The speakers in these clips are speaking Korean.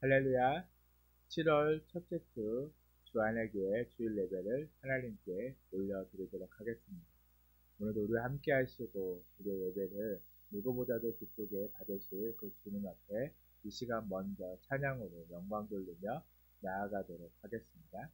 할렐루야. 7월 첫째 주 주안의 주일 예배를 하나님께 올려드리도록 하겠습니다. 오늘도 우리와 함께 하시고 우리의 예배를 누구보다도 기쁘게 받으실 그 주님 앞에 이 시간 먼저 찬양으로 영광 돌리며 나아가도록 하겠습니다.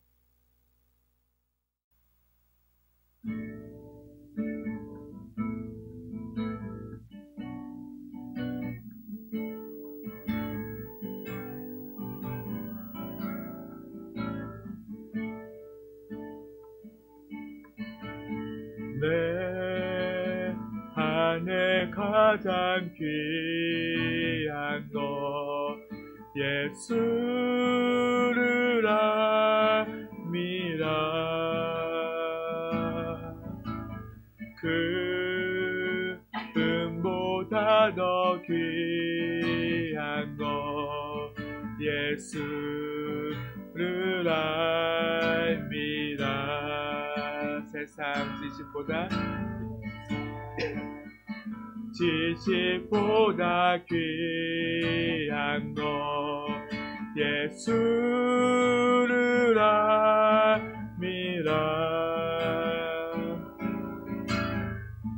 내 안에 가장 귀한 것 예수를 압니다. 그 금보다 더 귀한 것 예수를 압니다. 세상 지식보다 귀한 것 예수를 압니다.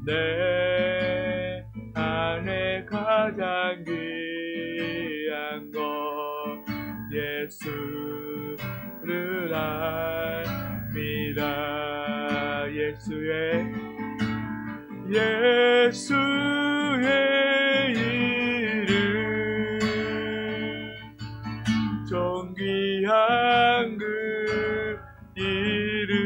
내 안에 가장 귀한 것 예수를 압니다. 예수의 이름 존귀한 그 이름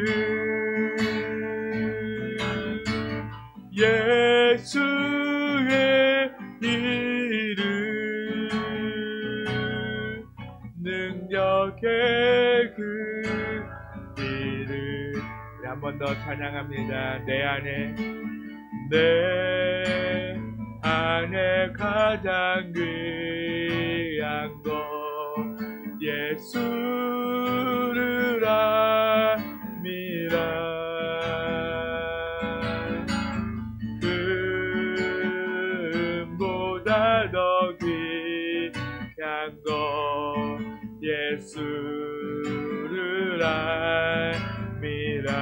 예수의 이름 능력의 그 이름 우리 한 번 더 찬양합니다. 내 안에 가장 귀한 것 예수를 압니다. 금보다 더 귀한 것 예수를 압니다.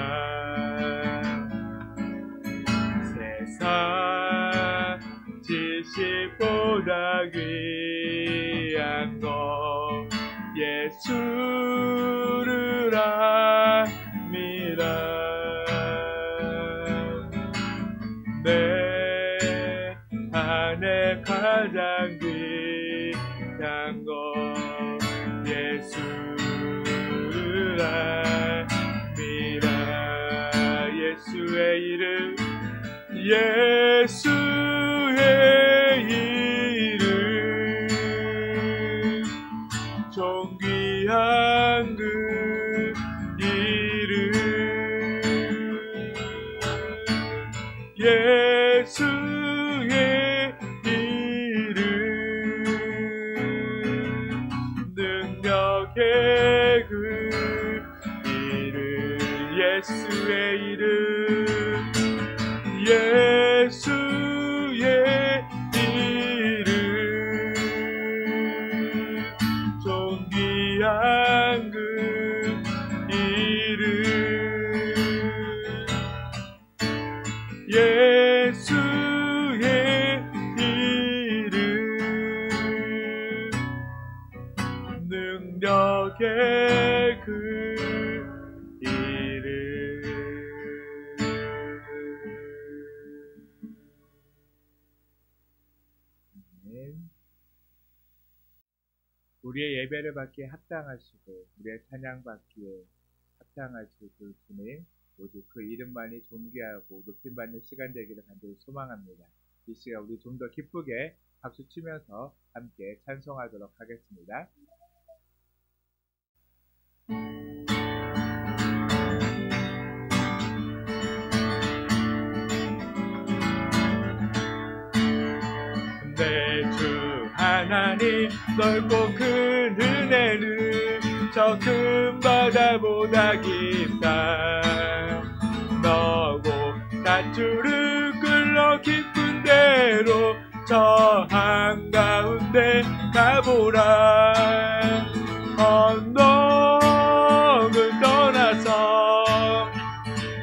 지식보다 귀한 것 예수를 압니다. 내 안에 가장 귀한 것 예수를 압니다. 예수의 이름 예수의 이름 존귀한 그 이름 예수의 이름 능력의 그 이름 예수의 이름 예수의 이름 존귀한 그 이름 예수의 이름 능력의 그 우리의 예배를 받기에 합당하시고 우리의 찬양 받기에 합당하시고 그 주님 오직 그 이름만이 존귀하고 높임받는 시간 되기를 간절히 소망합니다. 이 시간 우리 좀 더 기쁘게 박수 치면서 함께 찬송하도록 하겠습니다. 내 주 하나님 넓고 큰 은혜는 저 큰 바다보다 깊다. 너고 닷줄을 끌러 깊은 데로 저 한가운데 가보라. 언덕을 떠나서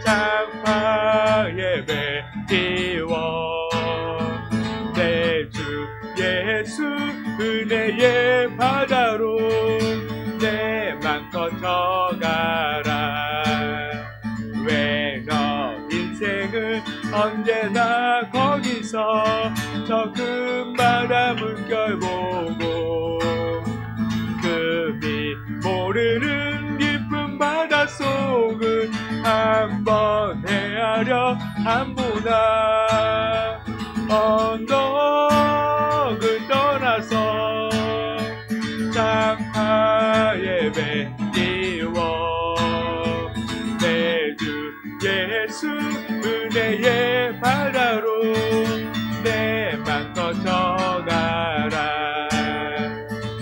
장파 예배 띄워 내 주 예수 은혜의 바다로 내 맘 터져가라. 왜 너 인생은 언제나 거기서 저 큰 바다 물결 보고 급히 모르는 깊은 바닷속을 한번 헤아려 한보나. 언덕을 떠나서 장파 예배 띄워 내 주 예수 은혜의 바다로 내 맘 터져가라.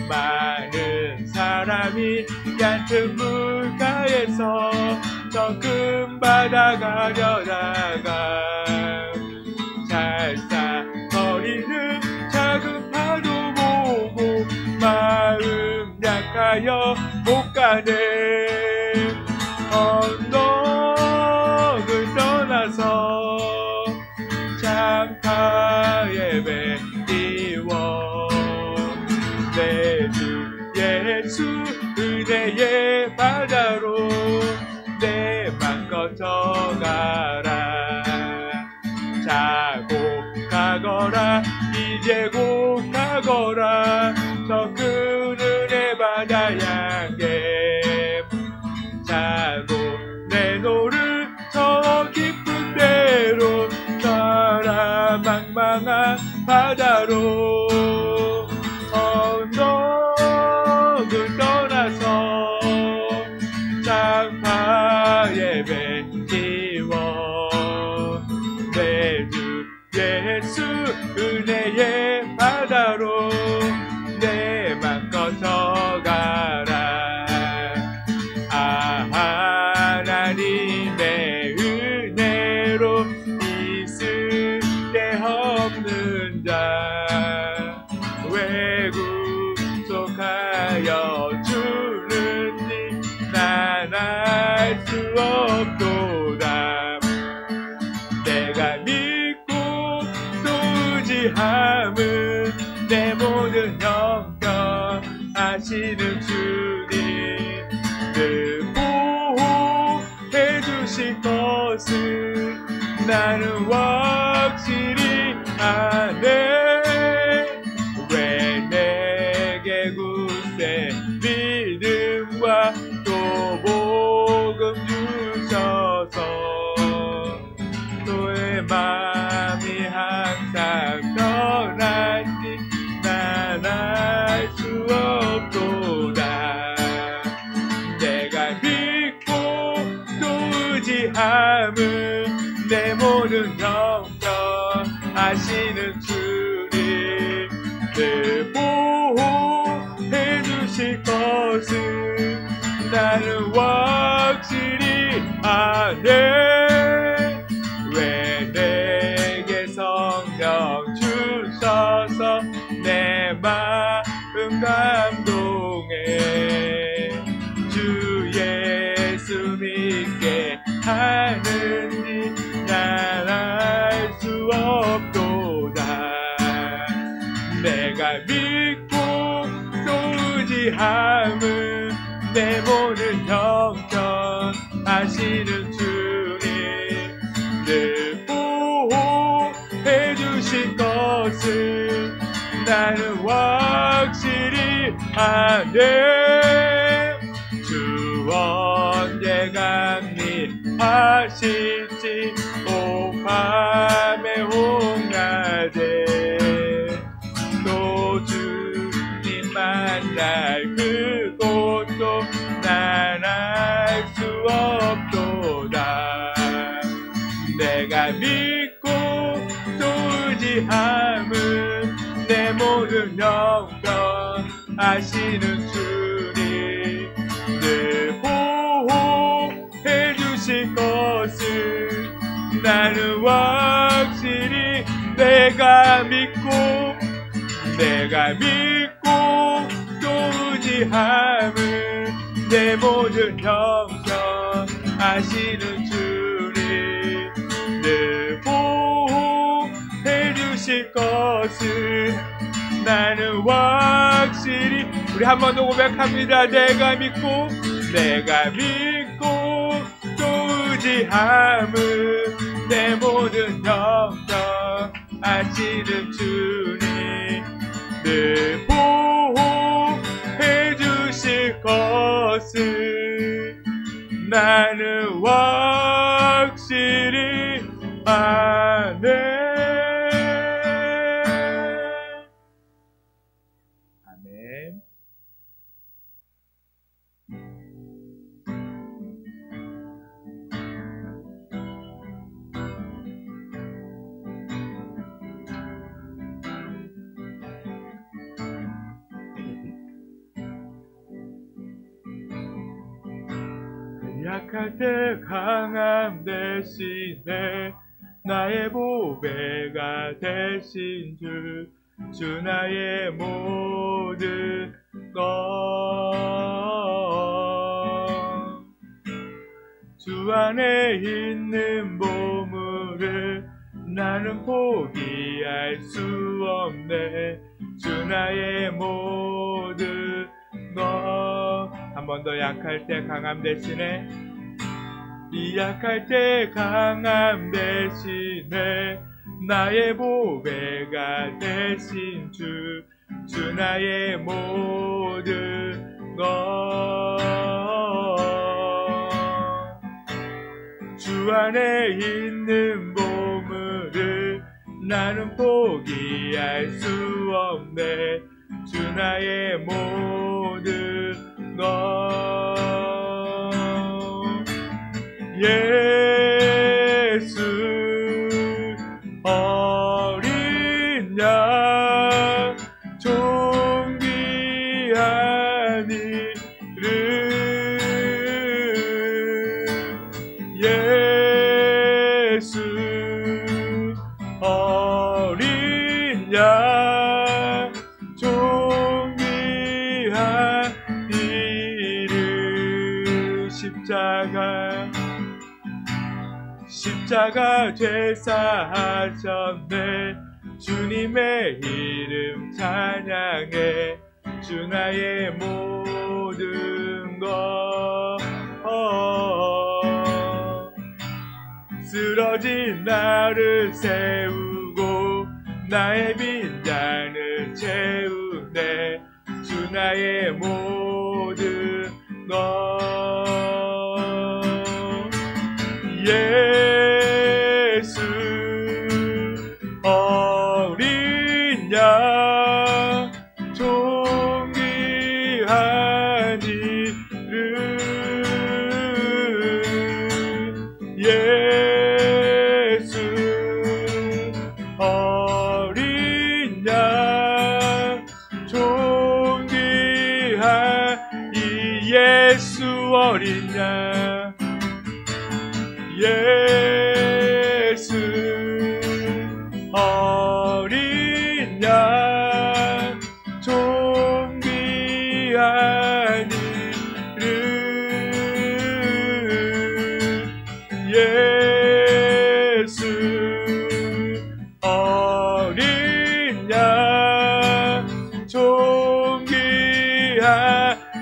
많은 사람이 얕은 물가에서 저 큰 바다 가려다가 잘싸거리는 작은 파도 보고 마음 약하여 못 가네. 언덕을 떠나서 장파 예배 띄워 내 주 예수 은혜의 바다로 내 맘 거쳐가라. 자고 가거라 이제 곧 가거라 저 큰 은혜 바다 향해. 자고 내노를 저 깊은 데로 떠나 망망한 바다로. 언덕을 떠나서 장파 예배 띄워 내 주 예수 은혜의 바다로 내 맘 거쳐가라. 하나님의 은혜로 있을 데 없는 자 왜 구속하여 주는지 난 알 수 없도다. 내가 믿고 또 의지함은 내 모든 형편 아시는 주님 늘 보호해 주실 것을 나는 확실히 아네. 왜 내게 굳세 믿음과 또 복음 주셔서 너의 마음이 항상 떠날지 난 알 수 없도다. 내가 믿고 또 의지함은 내 모든 형편 아시는 주님 늘 보호해 주실 것을 나는 확실히 아네. 왜 내게 성령 주셔서 내 마음 감동해 주 예수 믿게 하는지 난 알 수 없도다. 내가 믿고 또 의지함은 내 모든 형편 아시는 주님 늘 보호해 주실 것을 나는 확실히 아네. 주 언제 강림하실지 오밤의 홍야제 또 주님 만날 그곳도 난 알 수 없도다. 내가 믿고 또 의지함은 내 모든 형편 아시는 주님 늘 보호해 주실 것을 나는 확실히 내가 믿고 또 의지함은 내 모든 형편 아시는 주님 늘 보호해 주실 것을 나는 확실히 우리 한 번 더 고백합니다. 내가 믿고 또 의지함은 내 모든 형편 아시는 주님 늘 보호해 주실 것을 나는 확실히 아네. 아멘. 약할 때 강함 대신에 나의 보배가 되신 주 나의 모든 것 주 안에 있는 보물을 나는 포기할 수 없네. 주 나의 모든 것 한 번 더 약할 때 강함 대신에 이 약할 때 강함 대신에 나의 보배가 되신 주 나의 모든 것 주 안에 있는 보물을 나는 포기할 수 없네. 주 나의 모든 것 예수 어린 양 존귀한 이름 예수 어린 양 존귀한 이름 십자가 죄사하셨네. 주님의 이름 찬양해. 주 나의 모든 것 쓰러진 나를 세우고 나의 빈잔을 채우네. 주 나의 모든 것 예수 어린 양 존귀한 이름 예수 어린 양 존귀한 이 예수 어린 양 예수 어린 양 존귀한 이름 예수 어린 양 존귀한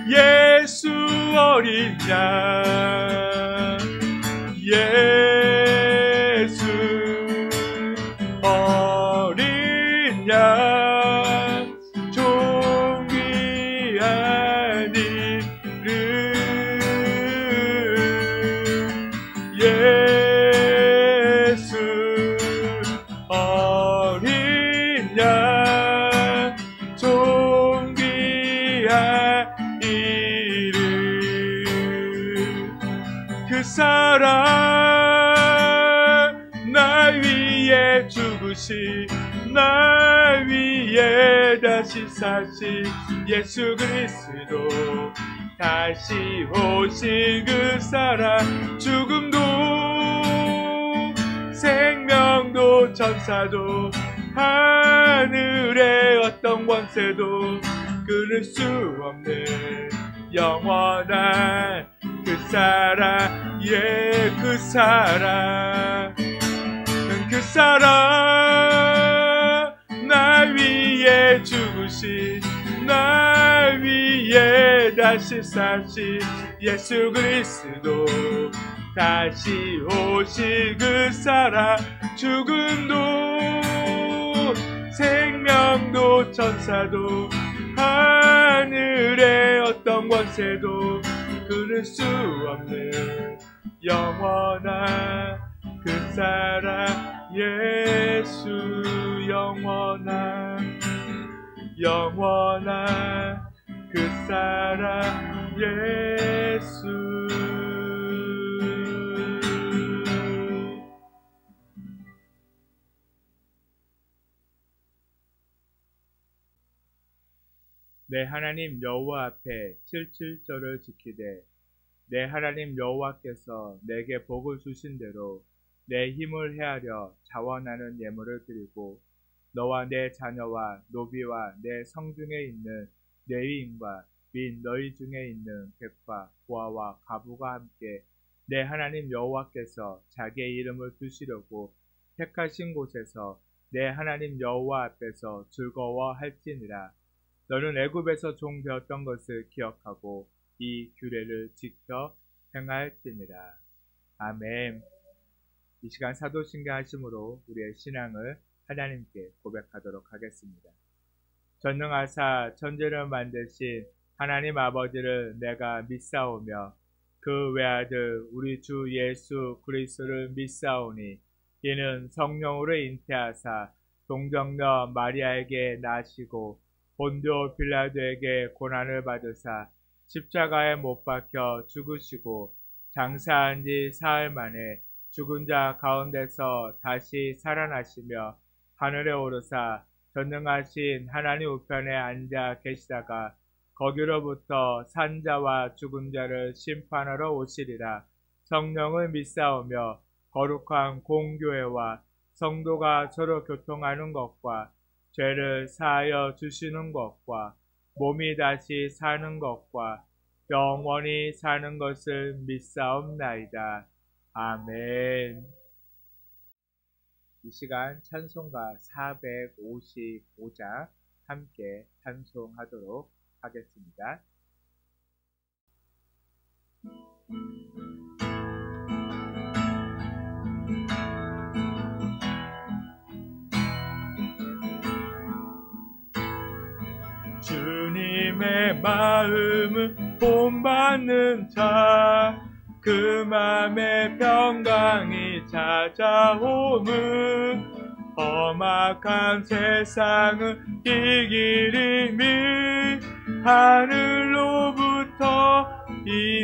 예수 어린 양 예수 어린 양 존귀한 이름 예수 어린 양 존귀한 이름 그 사랑 나 위에 죽으시 나 위에 다시 사시 예수 그리스도 다시 오신 그 사랑 죽음도 생명도 천사도 하늘의 어떤 권세도 끊을 수 없는 영원한 그 사랑, 예, 그 사랑, 그 사랑, 날 위해 죽으신, 날 위해 다시 사신 예수 그리스도, 다시 오실 그 사랑, 죽음도 생명도 천사도 하늘의 어떤 권세도 끊을 수 없는 영원한 그 사랑, 예수, 영원한 그 사랑, 예수. 내 하나님 여호와 앞에 77절을 지키되 내 하나님 여호와께서 내게 복을 주신 대로 내 힘을 헤아려 자원하는 예물을 드리고 너와 내 자녀와 노비와 내 성중에 있는 레위인과 및 너희 중에 있는 객과 고아와 가부가 함께 내 하나님 여호와께서 자기의 이름을 두시려고 택하신 곳에서 내 하나님 여호와 앞에서 즐거워할지니라. 너는 애굽에서 종 되었던 것을 기억하고 이 규례를 지켜 행할지니라. 아멘. 이 시간 사도신경 하심으로 우리의 신앙을 하나님께 고백하도록 하겠습니다. 전능하사 천지를 만드신 하나님 아버지를 내가 믿사오며 그 외아들 우리 주 예수 그리스도를 믿사오니 이는 성령으로 잉태하사 동정녀 마리아에게 나시고 본디오 빌라도에게 고난을 받으사 십자가에 못 박혀 죽으시고 장사한 지 사흘 만에 죽은 자 가운데서 다시 살아나시며 하늘에 오르사 전능하신 하나님 우편에 앉아 계시다가 거기로부터 산자와 죽은 자를 심판하러 오시리라. 성령을 믿사오며 거룩한 공교회와 성도가 서로 교통하는 것과 죄를 사하여 주시는 것과 몸이 다시 사는 것과 영원히 사는 것을 믿사옵나이다. 아멘. 이 시간 찬송가 455장 함께 찬송하도록 하겠습니다. 주님의 마음은 본받는 자, 그 맘에 평강이 찾아오는 험악한 세상은 이기림이 하늘로부터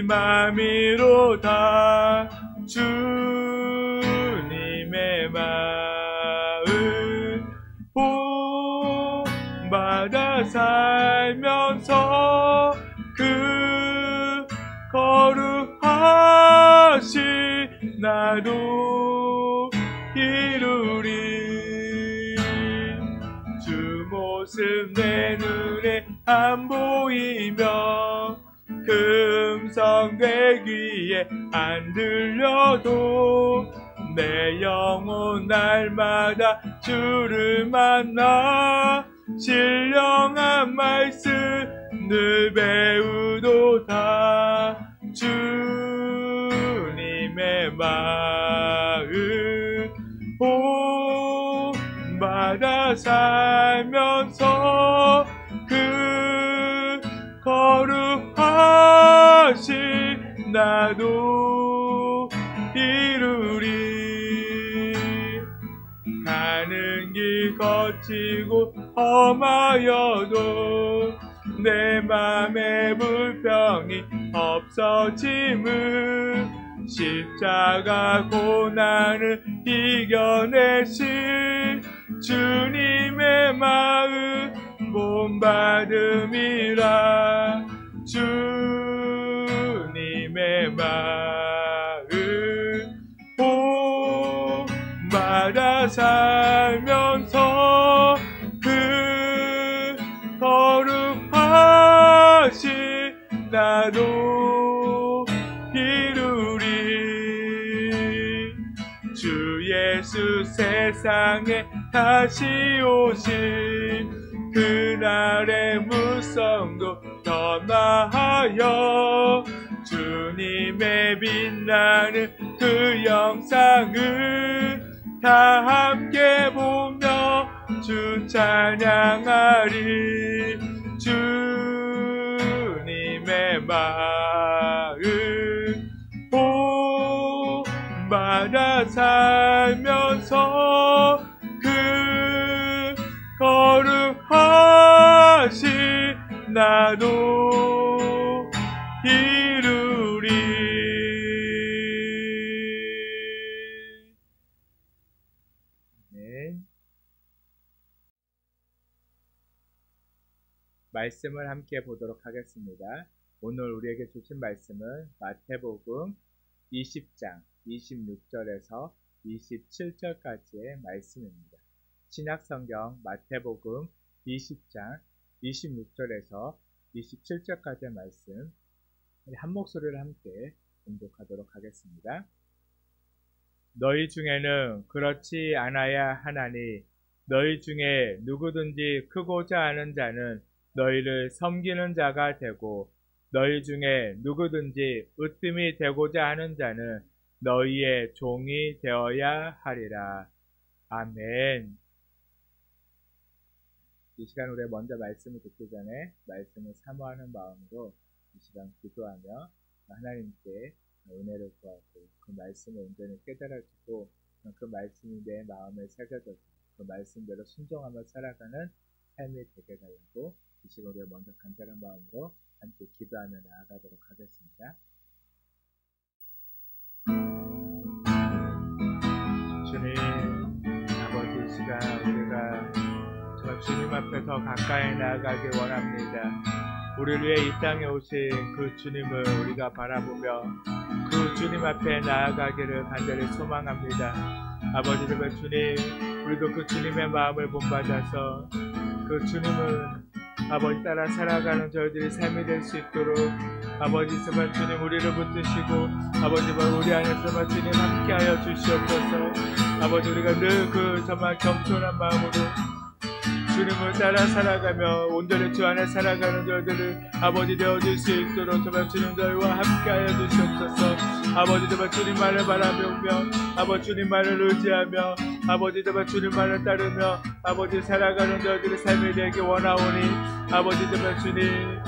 임함이로다. 주님의 마음 본받아 살면서 그 거룩하신 나도 이루리. 주 모습 내 눈에 안 보이며 그 음성 내 귀에 안 들려도 내 영혼 날마다 주를 만나 신령한 말씀 늘 배우도다. 주님의 마음 본받아 살면서 그 거룩하신 나도 이루리. 가는 길 거치고 험하여도 내 맘에 불평이 없어짐은 십자가 고난을 이겨내신 주님의 마음 본받음이라. 주님의 마음 본받아 살면서 그 거룩하신 나 나도 이루리. 주 예수 세상에 다시 오신 그날의 무성도 떠나하여 주님의 빛나는 그 영상을 다 함께 보며 주 찬양하리. 주님의 마음 본받아 살면서 그 거룩하신 나도 이루리. 아멘. 말씀을 함께 보도록 하겠습니다. 오늘 우리에게 주신 말씀은 마태복음 20장 26절에서 27절까지의 말씀입니다. 신약성경 마태복음 20장 26절에서 27절까지의 말씀, 한 목소리를 함께 봉독하도록 하겠습니다. 너희 중에는 그렇지 않아야 하나니 너희 중에 누구든지 크고자 하는 자는 너희를 섬기는 자가 되고 너희 중에 누구든지 으뜸이 되고자 하는 자는 너희의 종이 되어야 하리라. 아멘. 이 시간 우리 먼저 말씀을 듣기 전에 말씀을 사모하는 마음으로 이 시간 기도하며 하나님께 은혜를 구하고 그 말씀을 온전히 깨달아주고 그 말씀이 내 마음에 새겨져서 그 말씀대로 순종하며 살아가는 삶이 되게 달라고 이 시간 우리 먼저 간절한 마음으로 함께 기도하며 나아가도록 하겠습니다. 주님, 아버지, 이 시간 우리가 정말 주님 앞에 더 가까이 나아가길 원합니다. 우리를 위해 이 땅에 오신 그 주님을 우리가 바라보며 그 주님 앞에 나아가기를 간절히 소망합니다. 아버지, 정말 주님, 우리도 그 주님의 마음을 본받아서 그 주님을 아버지 따라 살아가는 저희들이 삶이 될 수 있도록 아버지 정말 주님 우리를 붙드시고 아버지 우리 안에서 정말 주님 함께하여 주시옵소서. 아버지 우리가 늘 그 정말 겸손한 마음으로 주님을 따라 살아가며 온전히 주 안에 살아가는 저희들을 아버지 되어줄 수 있도록 정말 주님 저희와 함께하여 주시옵소서. 아버지 정말 주님만을 바라보며 아버지 주님만을 의지하며 아버지 정말 주님만을 따르며 아버지 살아가는 저희들의 삶이 되기 원하오니 아버지 정말 주님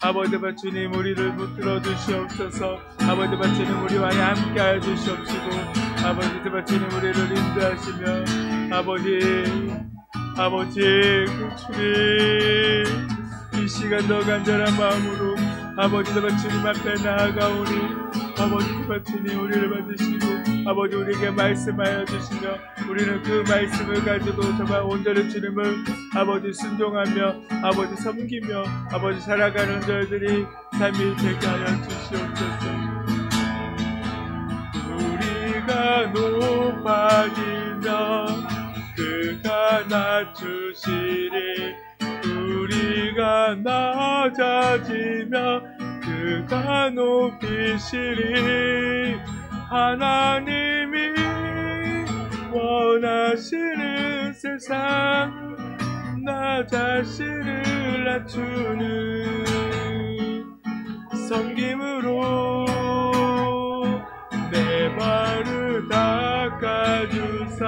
아버지 정말 주님 우리를 붙들어 주시옵소서. 아버지 정말 주님 우리와 함께하여 주시옵시고 아버지 정말 주님 우리를 인도하시며 아버지 그 주님 이 시간 더 간절한 마음으로 아버지 정말 주님 앞에 나아가오니 아버지 정말 주님 우리를 받으시고 아버지 우리에게 말씀하여 주시며 우리는 그 말씀을 가지고 정말 온전히 주님을 아버지 순종하며 아버지 섬기며 아버지 살아가는 저희들이 삶이 되게 하여 주시옵소서. 우리가 높아지며 그가 낮추시리. 우리가 낮아지며 그가 높이시리. 하나님이 원하시는 세상 나 자신을 낮추는 섬김으로 내 발을 닦아주사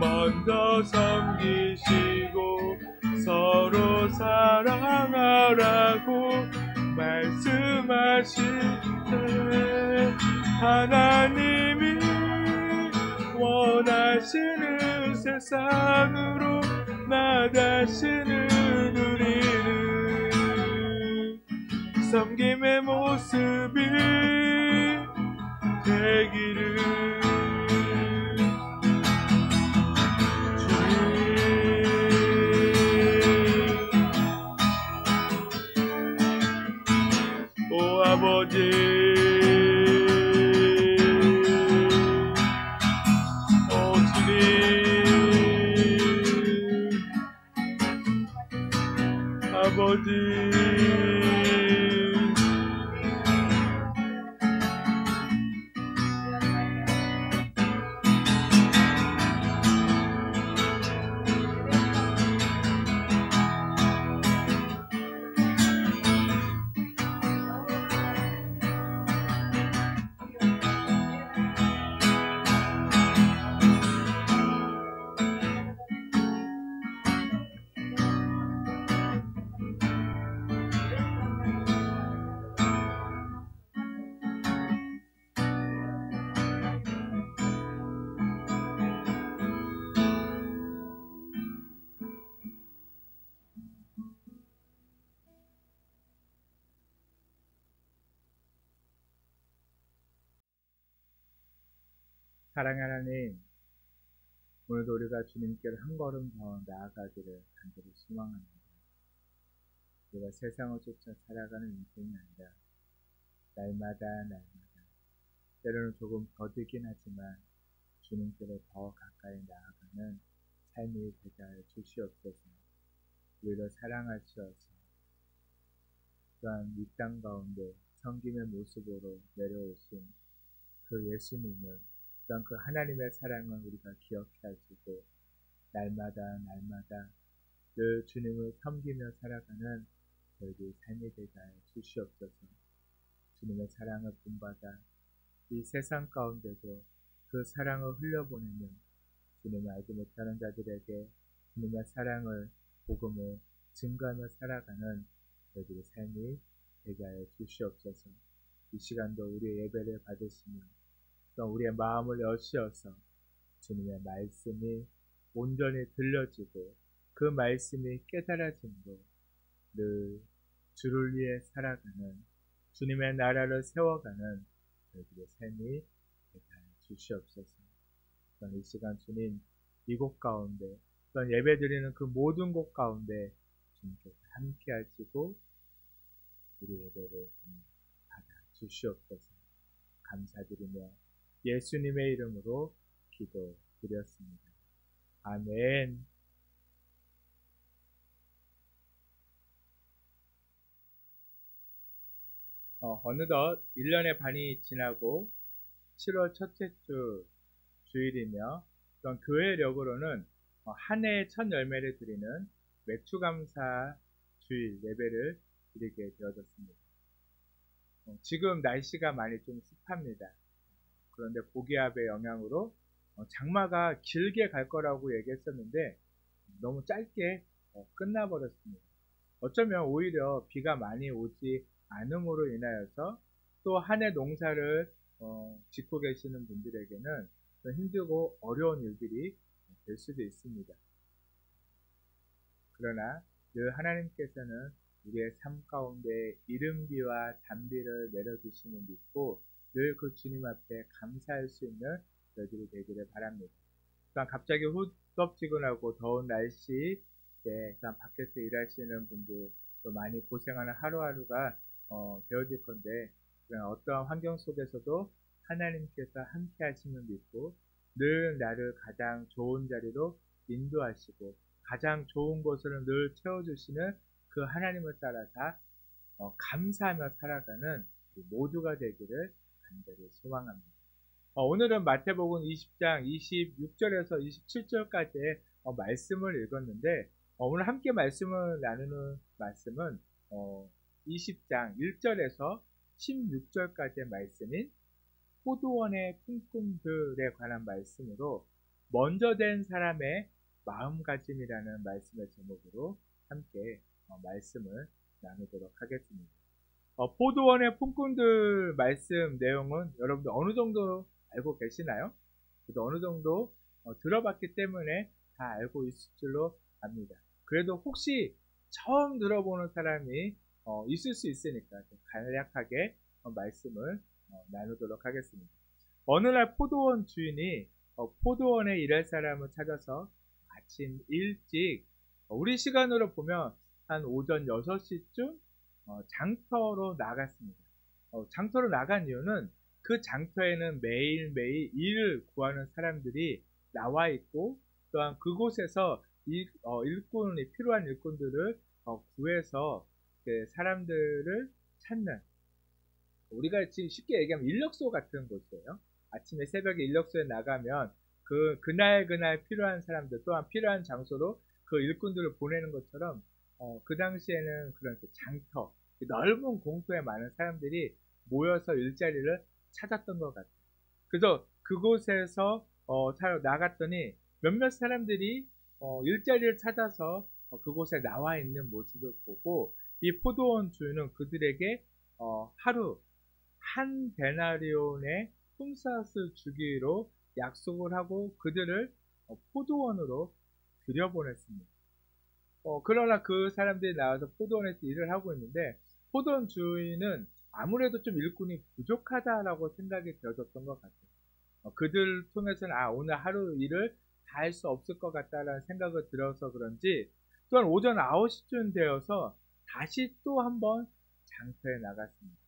먼저 섬기시고 서로 사랑하라고 말씀하시네. 하나님이 원하시는 세상으로 나 자신을 누리는 섬김의 모습이 되기를. 오 아버지 아버지 사랑하는 하나님, 오늘도 우리가 주님께로 한 걸음 더 나아가기를 간절히 소망합니다. 우리가 세상을 쫓아 살아가는 인생이 아니라 날마다 때로는 조금 더디긴 하지만 주님께로 더 가까이 나아가는 삶이 되게 하여 주시옵소서. 우리를 사랑하시어서 또한 이 땅 가운데 섬김의 모습으로 내려오신 그 예수님을, 또한 그 하나님의 사랑을 우리가 기억해 하시고 날마다 늘 주님을 섬기며 살아가는 저희들의 삶이 되게 하여 주시옵소서. 주님의 사랑을 본받아 이 세상 가운데도 그 사랑을 흘려보내며 주님을 알지 못하는 자들에게 주님의 사랑을, 복음을 증거하며 살아가는 저희들의 삶이 되게 하여 주시옵소서. 이 시간도 우리의 예배를 받으시며 또 우리의 마음을 여시어서 주님의 말씀이 온전히 들려지고 그 말씀이 깨달아짐으로 늘 주를 위해 살아가는, 주님의 나라를 세워가는 저희들의 삶이 되게 하여 주시옵소서. 또한 이 시간 주님, 이곳 가운데 또한 예배드리는 그 모든 곳 가운데 주님께서 함께 하시고 우리 예배를 받아 주시옵소서. 감사드리며 예수님의 이름으로 기도드렸습니다. 아멘. 어느덧 1년의 반이 지나고 7월 첫째 주 주일이며 또한 교회력으로는 한 해의 첫 열매를 드리는 매추감사 주일 예배를 드리게 되어졌습니다. 지금 날씨가 많이 좀 습합니다. 그런데 고기압의 영향으로 장마가 길게 갈 거라고 얘기했었는데 너무 짧게 끝나버렸습니다. 어쩌면 오히려 비가 많이 오지 않음으로 인하여서 또 한 해 농사를 짓고 계시는 분들에게는 더 힘들고 어려운 일들이 될 수도 있습니다. 그러나 늘 하나님께서는 우리의 삶 가운데 이른비와 단비를 내려주심을 믿고 늘 그 주님 앞에 감사할 수 있는 저희들이 되기를 바랍니다. 또한 갑자기 후덥지근하고 더운 날씨에 밖에서 일하시는 분들 또 많이 고생하는 하루하루가 되어질 건데, 어떠한 환경 속에서도 하나님께서 함께 하심을 믿고 늘 나를 가장 좋은 자리로 인도하시고 가장 좋은 곳으로 늘 채워주시는 그 하나님을 따라서 감사하며 살아가는 모두가 되기를 간절히 소망합니다. 오늘은 마태복음 20장 26절에서 27절까지의 말씀을 읽었는데, 오늘 함께 말씀을 나누는 말씀은 20장 1절에서 16절까지의 말씀인 포도원의 품꾼들에 관한 말씀으로 먼저 된 사람의 마음가짐이라는 말씀의 제목으로 함께 말씀을 나누도록 하겠습니다. 포도원의 품꾼들 말씀 내용은 여러분들 어느 정도 알고 계시나요? 그래도 어느 정도 들어봤기 때문에 다 알고 있을 줄로 압니다. 그래도 혹시 처음 들어보는 사람이 있을 수 있으니까 간략하게 말씀을 나누도록 하겠습니다. 어느 날 포도원 주인이 포도원에 일할 사람을 찾아서 아침 일찍, 우리 시간으로 보면 한 오전 6시쯤 장터로 나갔습니다. 장터로 나간 이유는 그 장터에는 매일매일 일을 구하는 사람들이 나와 있고, 또한 그곳에서 일꾼이 필요한 일꾼들을 구해서 사람들을 찾는, 우리가 지금 쉽게 얘기하면 인력소 같은 곳이에요. 아침에 새벽에 인력소에 나가면 그날 필요한 사람들 또한 필요한 장소로 그 일꾼들을 보내는 것처럼 그 당시에는 그런 장터, 넓은 공터에 많은 사람들이 모여서 일자리를 찾았던 것 같아요. 그래서 그곳에서 나갔더니 몇몇 사람들이 일자리를 찾아서 그곳에 나와 있는 모습을 보고 이 포도원 주인은 그들에게 하루 한 데나리온의 품삯을 주기로 약속을 하고 그들을 포도원으로 들여보냈습니다. 그러나 그 사람들이 나와서 포도원에서 일을 하고 있는데 포도원 주인은 아무래도 좀 일꾼이 부족하다라고 생각이 되어졌던 것 같아요. 그들 통해서는 오늘 하루 일을 다 할 수 없을 것 같다라는 생각을 들어서 그런지 또한 오전 9시쯤 되어서 다시 또 한번 장터에 나갔습니다.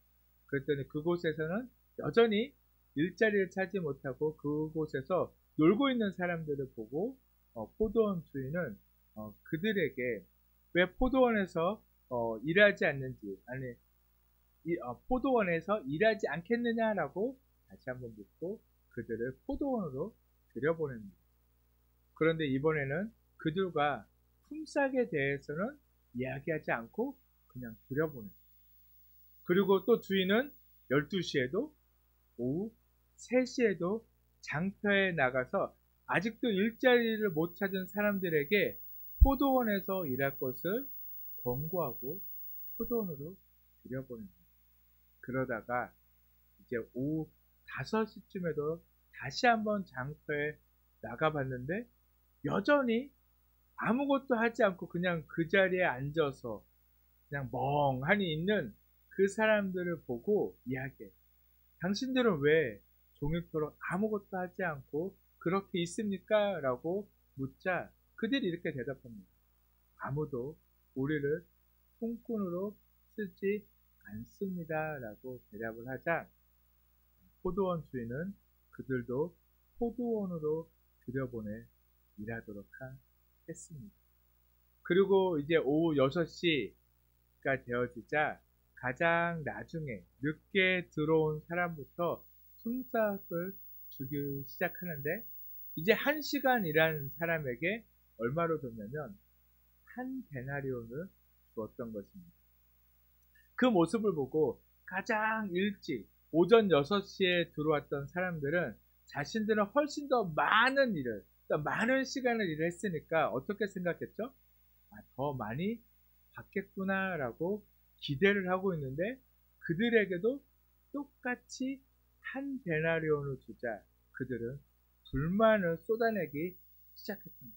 그랬더니 그곳에서는 여전히 일자리를 찾지 못하고 그곳에서 놀고 있는 사람들을 보고 포도원 주인은 그들에게 왜 포도원에서 일하지 않는지, 아니 포도원에서 일하지 않겠느냐라고 다시 한번 묻고 그들을 포도원으로 들여보냅니다. 그런데 이번에는 그들과 품삯에 대해서는 이야기하지 않고 그냥 들여보냅니다. 그리고 또 주인은 12시에도 오후 3시에도 장터에 나가서 아직도 일자리를 못 찾은 사람들에게 포도원에서 일할 것을 권고하고 포도원으로 들여보냅니다. 그러다가 이제 오후 5시쯤에도 다시 한번 장터에 나가봤는데 여전히 아무것도 하지 않고 그냥 그 자리에 앉아서 그냥 멍하니 있는 그 사람들을 보고 이야기해요. 당신들은 왜 종일토록 아무것도 하지 않고 그렇게 있습니까? 라고 묻자 그들이 이렇게 대답합니다. 아무도 우리를 통꾼으로 쓰지 않습니다. 라고 대답을 하자 포도원 주인은 그들도 포도원으로 들여보내 일하도록 했습니다. 그리고 이제 오후 6시가 되어지자 가장 나중에 늦게 들어온 사람부터 품삯을 주기 시작하는데 이제 1시간 일한 사람에게 얼마로 줬냐면 한 데나리온을 주었던 것입니다. 그 모습을 보고 가장 일찍 오전 6시에 들어왔던 사람들은 자신들은 훨씬 더 많은 일을, 더 많은 시간을 일을 했으니까 어떻게 생각했죠? 더 많이 받겠구나라고 기대를 하고 있는데 그들에게도 똑같이 한 데나리온을 주자 그들은 불만을 쏟아내기 시작했던 거예요.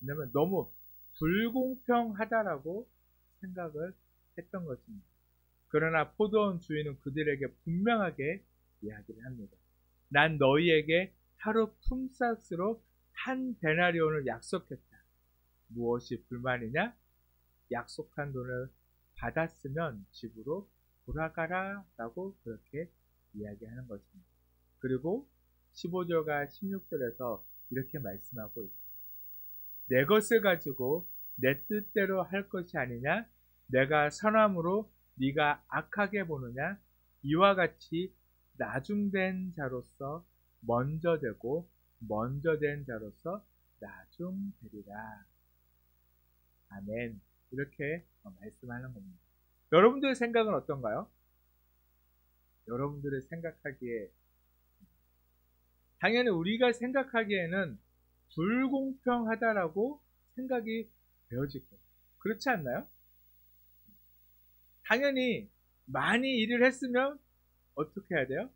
왜냐하면 너무 불공평하다라고 생각을 했던 것입니다. 그러나 포도원 주인은 그들에게 분명하게 이야기를 합니다. 난 너희에게 하루 품삯으로 한 데나리온을 약속했다. 무엇이 불만이냐? 약속한 돈을 받았으면 집으로 돌아가라 라고 그렇게 이야기하는 것입니다. 그리고 15절과 16절에서 이렇게 말씀하고 있습니다. 내 것을 가지고 내 뜻대로 할 것이 아니냐? 내가 선함으로 네가 악하게 보느냐? 이와 같이 나중된 자로서 먼저 되고 먼저 된 자로서 나중되리라. 아멘. 이렇게 말씀하는 겁니다. 여러분들의 생각은 어떤가요? 여러분들의 생각하기에 당연히 우리가 생각하기에는 불공평하다라고 생각이 되어질 거예요. 그렇지 않나요? 당연히 많이 일을 했으면 어떻게 해야 돼요?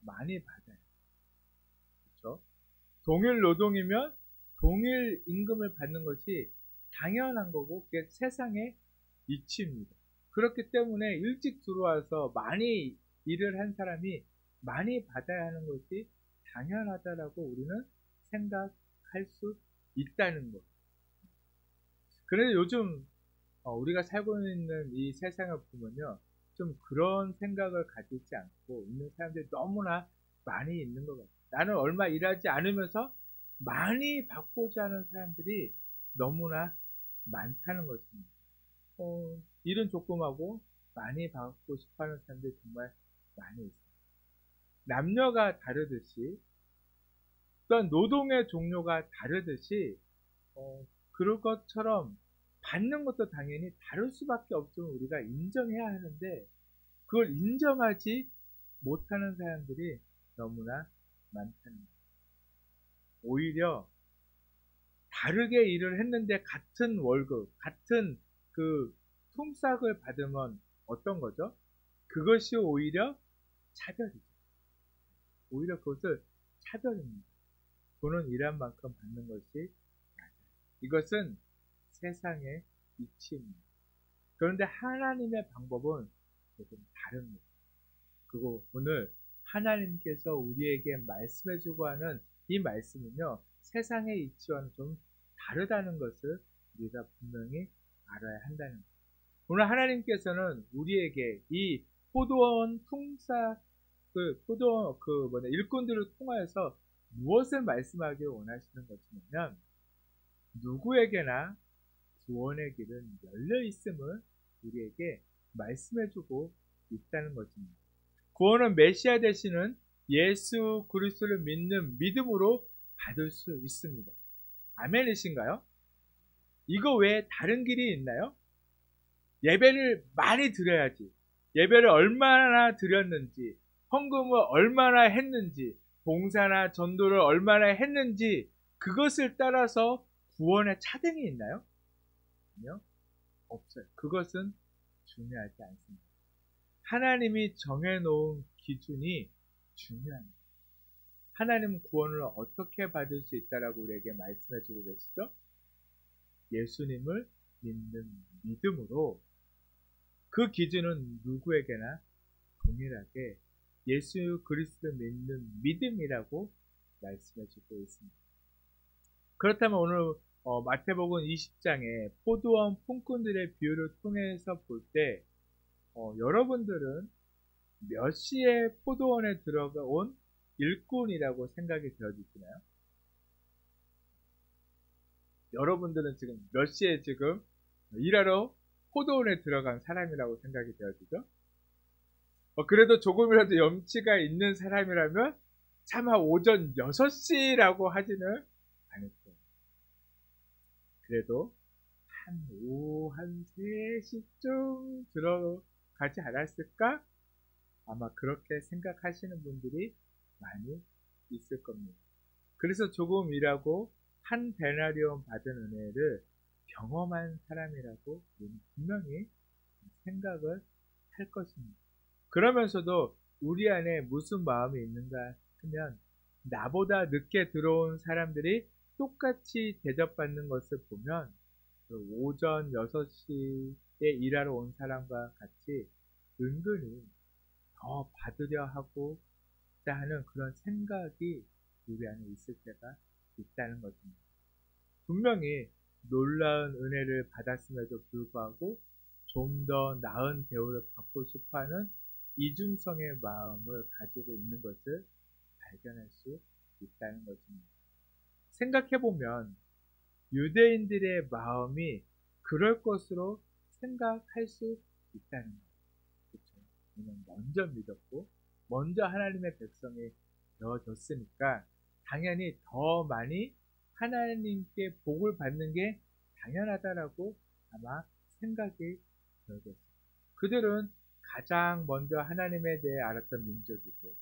많이 받아요. 그렇죠? 동일 노동이면 동일 임금을 받는 것이 당연한 거고 그게 세상의 이치입니다. 그렇기 때문에 일찍 들어와서 많이 일을 한 사람이 많이 받아야 하는 것이 당연하다라고 우리는 생각할 수 있다는 것. 그래서 요즘 우리가 살고 있는 이 세상을 보면요. 좀 그런 생각을 가지지 않고 있는 사람들이 너무나 많이 있는 것 같아요. 나는 얼마 일하지 않으면서 많이 받고자 하는 사람들이 너무나 많다는 것입니다. 일은 조금하고 많이 받고 싶어하는 사람들이 정말 많이 있어요. 남녀가 다르듯이 또한 노동의 종류가 다르듯이 그럴 것처럼 받는 것도 당연히 다를 수밖에 없음을 우리가 인정해야 하는데 그걸 인정하지 못하는 사람들이 너무나 많다는 거예요. 오히려 다르게 일을 했는데 같은 월급, 같은 그 품삯을 받으면 어떤 거죠? 그것이 오히려 차별이죠. 오히려 그것을 차별입니다. 돈은 일한 만큼 받는 것이 맞아요. 이것은 세상의 이치입니다. 그런데 하나님의 방법은 조금 다릅니다. 그리고 오늘 하나님께서 우리에게 말씀해주고 하는 이 말씀은요, 세상의 이치와는 좀 다르다는 것을 우리가 분명히 알아야 한다는 거예요. 오늘 하나님께서는 우리에게 이 포도원 풍사, 포도원, 일꾼들을 통하여서 무엇을 말씀하기를 원하시는 것이냐면, 누구에게나 구원의 길은 열려 있음을 우리에게 말씀해주고 있다는 것입니다. 구원은 메시아 되시는 예수 그리스도를 믿는 믿음으로 받을 수 있습니다. 아멘이신가요? 이거 외에 다른 길이 있나요? 예배를 많이 드려야지, 예배를 얼마나 드렸는지, 헌금을 얼마나 했는지, 봉사나 전도를 얼마나 했는지, 그것을 따라서 구원의 차등이 있나요? 아니요, 없어요. 그것은 중요하지 않습니다. 하나님이 정해놓은 기준이 중요합니다. 하나님 구원을 어떻게 받을 수 있다라고 우리에게 말씀해주고 계시죠? 예수님을 믿는 믿음으로. 그 기준은 누구에게나 동일하게 예수 그리스도를 믿는 믿음이라고 말씀해주고 있습니다. 그렇다면 오늘 마태복음 20장에 포도원 품꾼들의 비유를 통해서 볼 때 여러분들은 몇 시에 포도원에 들어온 일꾼이라고 생각이 되어지시나요? 여러분들은 지금 몇 시에 지금 일하러 포도원에 들어간 사람이라고 생각이 되어지죠? 그래도 조금이라도 염치가 있는 사람이라면 차마 오전 6시라고 하지는 않을 거예요. 그래도 오후 한 3시쯤 들어가지 않았을까? 아마 그렇게 생각하시는 분들이 많이 있을 겁니다. 그래서 조금 일하고 한 데나리온 받은 은혜를 경험한 사람이라고 우리는 분명히 생각을 할 것입니다. 그러면서도 우리 안에 무슨 마음이 있는가 하면, 나보다 늦게 들어온 사람들이 똑같이 대접받는 것을 보면 오전 6시에 일하러 온 사람과 같이 은근히 더 받으려 하고 싶다 하는 그런 생각이 우리 안에 있을 때가 있다는 것입니다. 분명히 놀라운 은혜를 받았음에도 불구하고 좀 더 나은 대우를 받고 싶어하는 이중성의 마음을 가지고 있는 것을 발견할 수 있다는 것입니다. 생각해보면 유대인들의 마음이 그럴 것으로 생각할 수 있다는 거예요. 그렇죠? 먼저 믿었고 먼저 하나님의 백성이 되어졌으니까 당연히 더 많이 하나님께 복을 받는 게 당연하다라고 아마 생각이 들었어요. 그들은 가장 먼저 하나님에 대해 알았던 민족이고,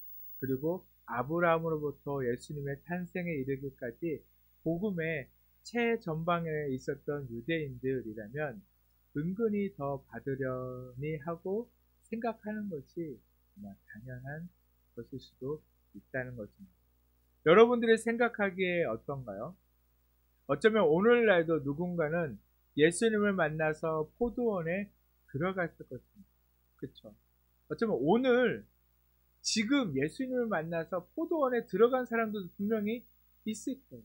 그리고 아브라함으로부터 예수님의 탄생에 이르기까지 복음의 최전방에 있었던 유대인들이라면 은근히 더 받으려니 하고 생각하는 것이 아마 당연한 것일 수도 있다는 것입니다. 여러분들이 생각하기에 어떤가요? 어쩌면 오늘날도 누군가는 예수님을 만나서 포도원에 들어갔을 것입니다. 그렇죠? 어쩌면 오늘 지금 예수님을 만나서 포도원에 들어간 사람도 분명히 있을 거예요.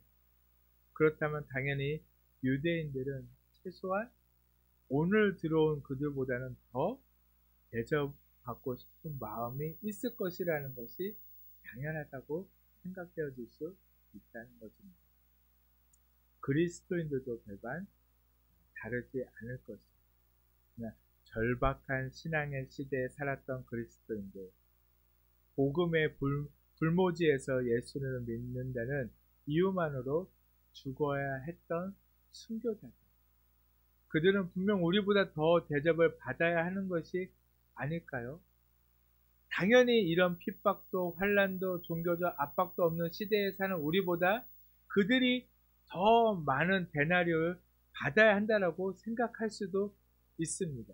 그렇다면 당연히 유대인들은 최소한 오늘 들어온 그들보다는 더 대접받고 싶은 마음이 있을 것이라는 것이 당연하다고 생각되어질 수 있다는 것입니다. 그리스도인들도 별반 다르지 않을 것입니다. 절박한 신앙의 시대에 살았던 그리스도인들, 복음의 불모지에서 예수를 믿는다는 이유만으로 죽어야 했던 순교자들, 그들은 분명 우리보다 더 대접을 받아야 하는 것이 아닐까요? 당연히 이런 핍박도 환난도 종교적 압박도 없는 시대에 사는 우리보다 그들이 더 많은 데나리온을 받아야 한다라고 생각할 수도 있습니다.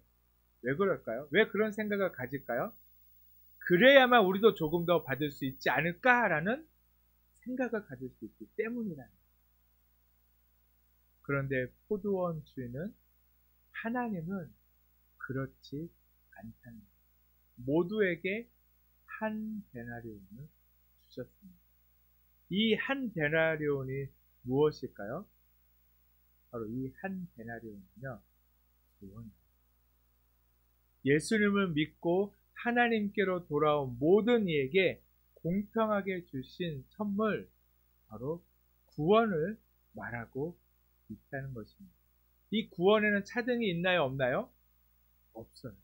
왜 그럴까요? 왜 그런 생각을 가질까요? 그래야만 우리도 조금 더 받을 수 있지 않을까라는 생각을 가질 수 있기 때문이라는 거예요. 그런데 포도원 주인은, 하나님은 그렇지 않다는 거예요. 모두에게 한 데나리온을 주셨습니다. 이 한 데나리온이 무엇일까요? 바로 이 한 데나리온은요, 구원입니다. 예수님을 믿고 하나님께로 돌아온 모든 이에게 공평하게 주신 선물, 바로 구원을 말하고 있다는 것입니다. 이 구원에는 차등이 있나요, 없나요? 없어요.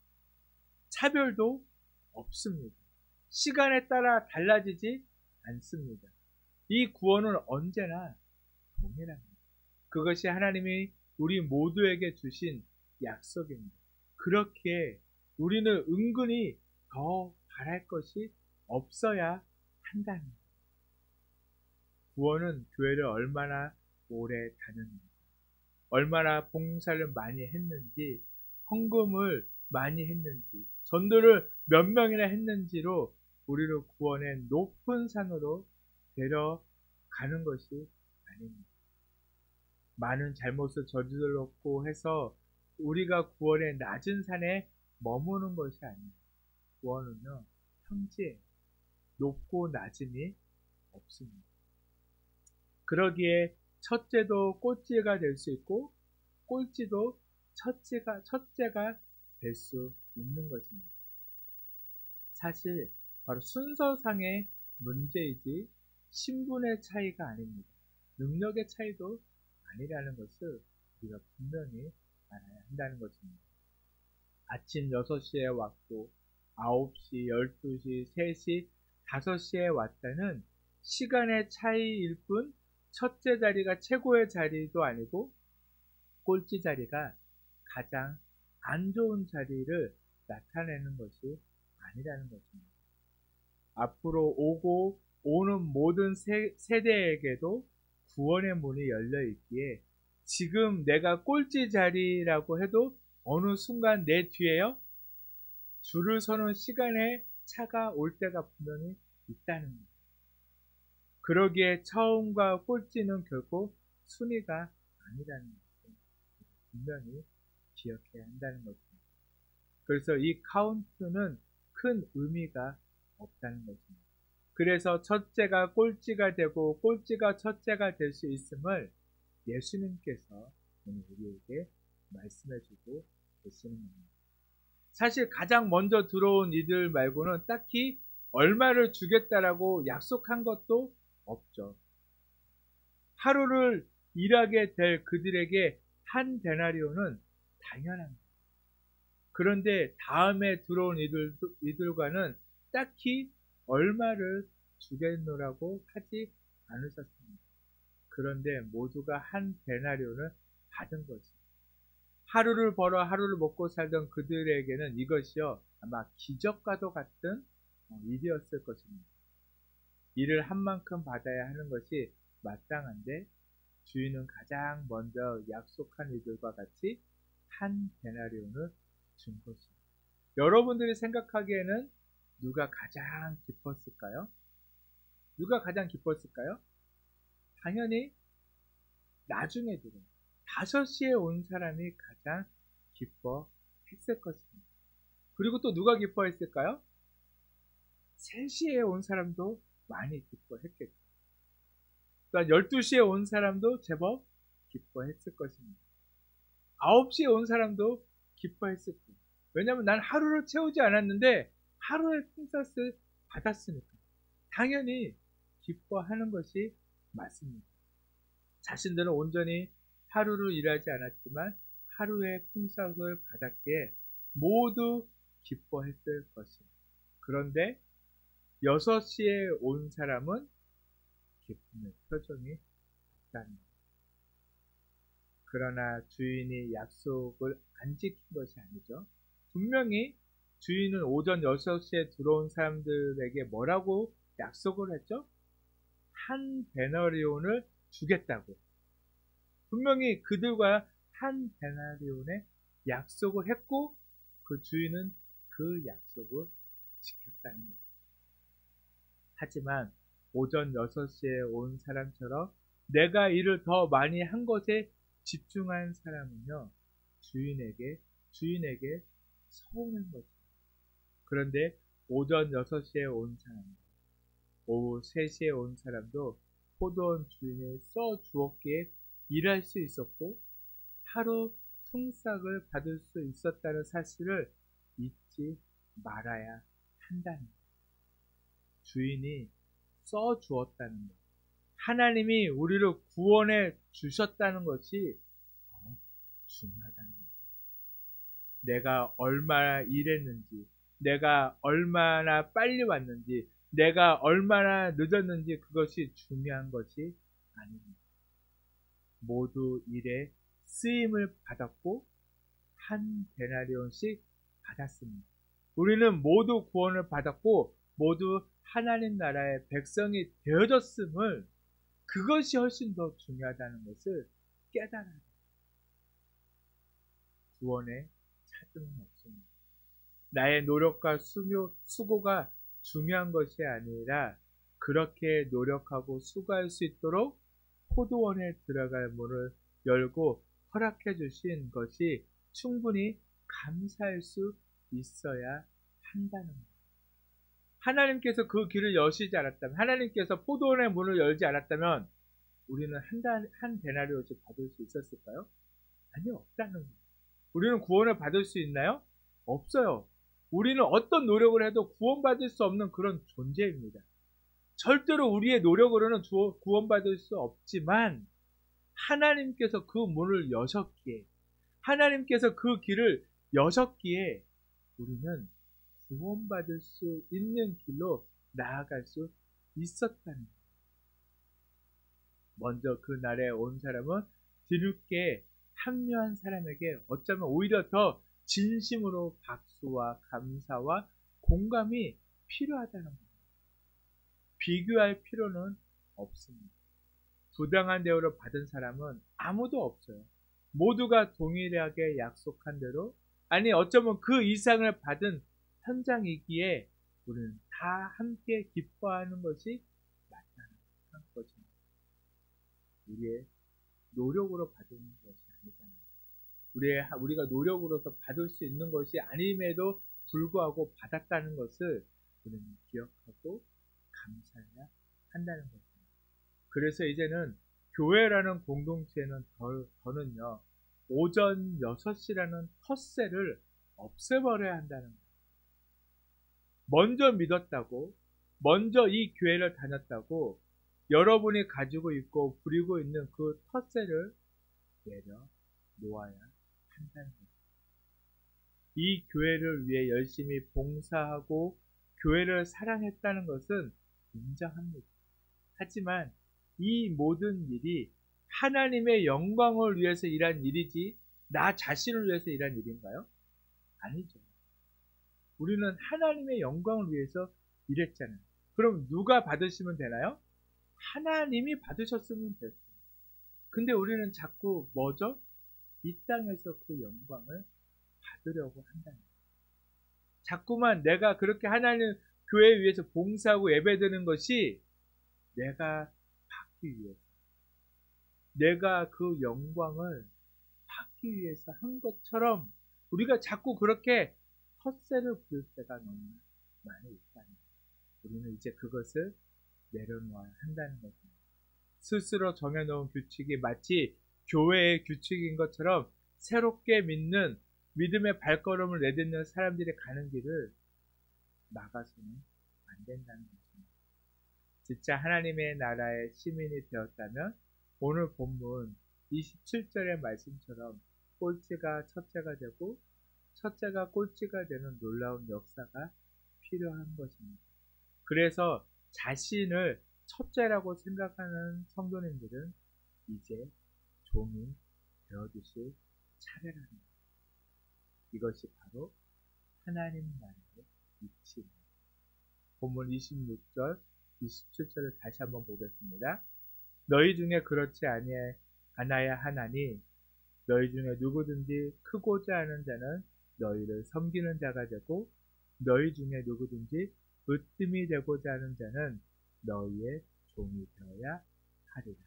차별도 없습니다. 시간에 따라 달라지지 않습니다. 이 구원은 언제나 동일합니다. 그것이 하나님이 우리 모두에게 주신 약속입니다. 그렇기에 우리는 은근히 더 바랄 것이 없어야 한다는 거예요. 구원은 교회를 얼마나 오래 다녔는지, 얼마나 봉사를 많이 했는지, 헌금을 많이 했는지, 전도를 몇 명이나 했는지로 우리를 구원의 높은 산으로 데려가는 것이 아닙니다. 많은 잘못을 저질렀고 해서 우리가 구원의 낮은 산에 머무는 것이 아닙니다. 구원은요, 평지에 높고 낮음이 없습니다. 그러기에 첫째도 꼴찌가 될 수 있고 꼴찌도 첫째가 될 수 있는 것입니다. 사실 바로 순서상의 문제이지 신분의 차이가 아닙니다. 능력의 차이도 아니라는 것을 우리가 분명히 알아야 한다는 것입니다. 아침 6시에 왔고 9시, 12시, 3시, 5시에 왔다는 시간의 차이일 뿐 첫째 자리가 최고의 자리도 아니고 꼴찌 자리가 가장 안 좋은 자리를 나타내는 것이 아니라는 것입니다. 앞으로 오고 오는 모든 세대에게도 구원의 문이 열려 있기에 지금 내가 꼴찌 자리라고 해도 어느 순간 내 뒤에요 줄을 서는 시간에 차가 올 때가 분명히 있다는 거예요. 그러기에 처음과 꼴찌는 결코 순위가 아니라는 것을 분명히 기억해야 한다는 것입니다. 그래서 이 카운트는 큰 의미가 없다는 것입니다. 그래서 첫째가 꼴찌가 되고 꼴찌가 첫째가 될 수 있음을 예수님께서 오늘 우리에게 말씀해주고 계시는 겁니다. 사실 가장 먼저 들어온 이들 말고는 딱히 얼마를 주겠다라고 약속한 것도 없죠. 하루를 일하게 될 그들에게 한 데나리온은 당연합니다. 그런데 다음에 들어온 이들과는 딱히 얼마를 주겠노라고 하지 않으셨습니다. 그런데 모두가 한 데나리온을 받은 것이죠. 하루를 벌어 하루를 먹고 살던 그들에게는 이것이요 아마 기적과도 같은 일이었을 것입니다. 일을 한 만큼 받아야 하는 것이 마땅한데 주인은 가장 먼저 약속한 이들과 같이 한 데나리온을 준 것입니다. 여러분들이 생각하기에는 누가 가장 기뻤을까요? 누가 가장 기뻤을까요? 당연히 나중에 들은 5시에 온 사람이 가장 기뻐했을 것입니다. 그리고 또 누가 기뻐했을까요? 3시에 온 사람도 많이 기뻐했겠죠. 또한 12시에 온 사람도 제법 기뻐했을 것입니다. 9시에 온 사람도 기뻐했을 거예요. 왜냐하면 난 하루를 채우지 않았는데 하루의 품삯을 받았으니까 당연히 기뻐하는 것이 맞습니다. 자신들은 온전히 하루를 일하지 않았지만 하루의 품삯을 받았기에 모두 기뻐했을 것입니다. 그런데 6시에 온 사람은 기쁨의 표정이 없다는 것. 그러나 주인이 약속을 안 지킨 것이 아니죠. 분명히 주인은 오전 6시에 들어온 사람들에게 뭐라고 약속을 했죠? 한 데나리온을 주겠다고. 분명히 그들과 한 데나리온의 약속을 했고 그 주인은 그 약속을 지켰다는 거예요. 하지만 오전 6시에 온 사람처럼 내가 일을 더 많이 한 것에 집중한 사람은요, 주인에게 서운한 거죠. 그런데 오전 6시에 온 사람도, 오후 3시에 온 사람도 포도원 주인이 써주었기에 일할 수 있었고 하루 품삯을 받을 수 있었다는 사실을 잊지 말아야 한다는 것. 주인이 써주었다는 것. 하나님이 우리를 구원해 주셨다는 것이 더 중요하다는 것. 내가 얼마나 일했는지, 내가 얼마나 빨리 왔는지, 내가 얼마나 늦었는지 그것이 중요한 것이 아닙니다. 모두 일에 쓰임을 받았고 한 데나리온씩 받았습니다. 우리는 모두 구원을 받았고 모두 하나님 나라의 백성이 되어졌음을, 그것이 훨씬 더 중요하다는 것을 깨달아야 합니다. 구원의 차등은 없습니다. 나의 노력과 수고가 중요한 것이 아니라 그렇게 노력하고 수고할 수 있도록 포도원에 들어갈 문을 열고 허락해 주신 것이 충분히 감사할 수 있어야 한다는 것. 하나님께서 그 길을 여시지 않았다면, 하나님께서 포도원의 문을 열지 않았다면 우리는 한 데나리온씩 받을 수 있었을까요? 아니요, 없다는 거예요. 우리는 구원을 받을 수 있나요? 없어요. 우리는 어떤 노력을 해도 구원받을 수 없는 그런 존재입니다. 절대로 우리의 노력으로는 구원받을 수 없지만 하나님께서 그 문을 여셨기에, 하나님께서 그 길을 여셨기에 우리는 구원받을 수 있는 길로 나아갈 수 있었다는 거예요. 먼저 그 날에 온 사람은 뒤늦게 합류한 사람에게 어쩌면 오히려 더 진심으로 박수와 감사와 공감이 필요하다는 거예요. 비교할 필요는 없습니다. 부당한 대우를 받은 사람은 아무도 없어요. 모두가 동일하게 약속한 대로, 아니 어쩌면 그 이상을 받은 현장이기에 우리는 다 함께 기뻐하는 것이 맞다는 것입니다. 우리의 노력으로 받은 것이 아니잖아요. 우리가 노력으로서 받을 수 있는 것이 아님에도 불구하고 받았다는 것을 우리는 기억하고 감사해야 한다는 것입니다. 그래서 이제는 교회라는 공동체는 더는요, 오전 6시라는 텃세를 없애버려야 한다는 거예요. 먼저 믿었다고, 먼저 이 교회를 다녔다고 여러분이 가지고 있고 부리고 있는 그 텃세를 내려놓아야 한다는 거예요. 이 교회를 위해 열심히 봉사하고 교회를 사랑했다는 것은 인정합니다. 하지만 이 모든 일이 하나님의 영광을 위해서 일한 일이지 나 자신을 위해서 일한 일인가요? 아니죠. 우리는 하나님의 영광을 위해서 일했잖아요. 그럼 누가 받으시면 되나요? 하나님이 받으셨으면 됐어요. 근데 우리는 자꾸 뭐죠? 이 땅에서 그 영광을 받으려고 한다는 거예요. 자꾸만 내가 그렇게 하나님 교회 위해서 봉사하고 예배드리는 것이 내가 받기 위해서, 내가 그 영광을 받기 위해서 한 것처럼 우리가 자꾸 그렇게 텃세를 부릴 때가 너무 많이 있다는 거예요. 우리는 이제 그것을 내려놓아야 한다는 것입니다. 스스로 정해놓은 규칙이 마치 교회의 규칙인 것처럼 새롭게 믿는 믿음의 발걸음을 내딛는 사람들이 가는 길을 막아서는 안 된다는 것입니다. 진짜 하나님의 나라의 시민이 되었다면 오늘 본문 27절의 말씀처럼 꼴찌가 첫째가 되고 첫째가 꼴찌가 되는 놀라운 역사가 필요한 것입니다. 그래서 자신을 첫째라고 생각하는 성도님들은 이제 종이 되어주실 차례라는 것. 이것이 바로 하나님 나라의 이치입니다. 본문 26절, 27절을 다시 한번 보겠습니다. 너희 중에 그렇지 않아야 하나니 너희 중에 누구든지 크고자 하는 자는 너희를 섬기는 자가 되고 너희 중에 누구든지 으뜸이 되고자 하는 자는 너희의 종이 되어야 하리라.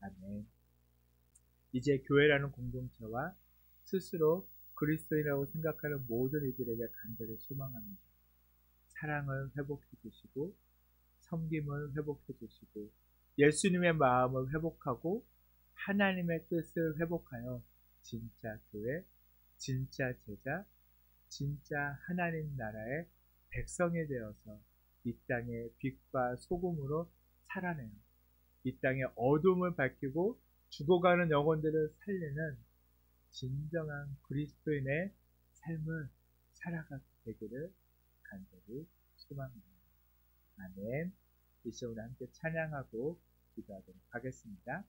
아멘. 이제 교회라는 공동체와 스스로 그리스도인이라고 생각하는 모든 이들에게 간절히 소망합니다. 사랑을 회복해 주시고 섬김을 회복해 주시고 예수님의 마음을 회복하고 하나님의 뜻을 회복하여 진짜 교회, 진짜 제자, 진짜 하나님 나라의 백성이 되어서 이 땅의 빛과 소금으로 살아내요. 이 땅의 어둠을 밝히고 죽어가는 영혼들을 살리는 진정한 그리스도인의 삶을 살아가게 되기를 간절히 소망합니다. 아멘. 이 시간에 함께 찬양하고 기도하도록 하겠습니다.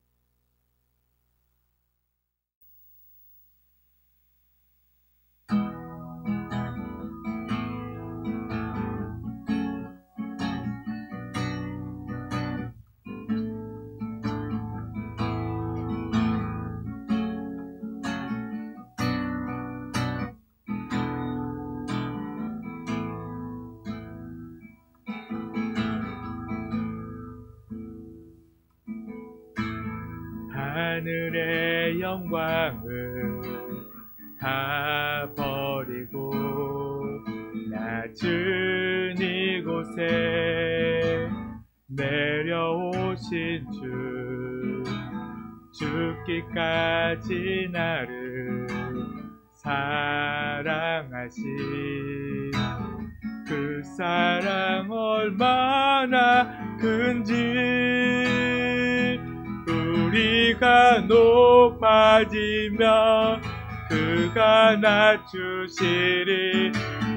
하늘의 영광을 다 버리고 낮은 이곳에 내려오신 주, 죽기까지 나를 사랑하신 그 사랑 얼마나 큰지 우리가 높아지며 그가 낮추시리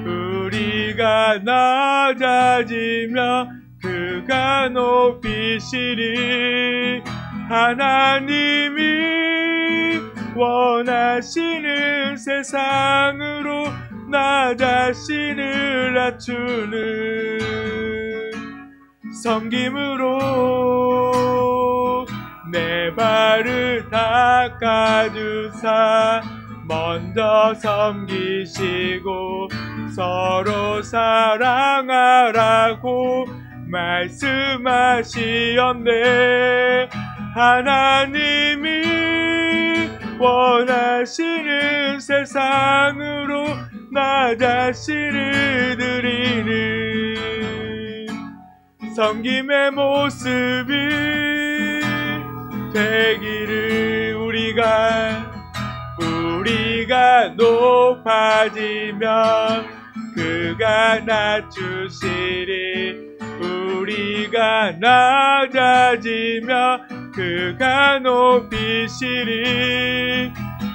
우리가 낮아지며 그가 높이시리 하나님이 원하시는 세상으로 나 자신을 낮추는 섬김으로 내 발을 닦아주사 먼저 섬기시고 서로 사랑하라고 말씀하시었네. 하나님이 원하시는 세상으로 나 자신을 드리는 섬김의 모습이 되기를 우리가 높아지면 그가 낮추시리 우리가 낮아지며 그가 높이시리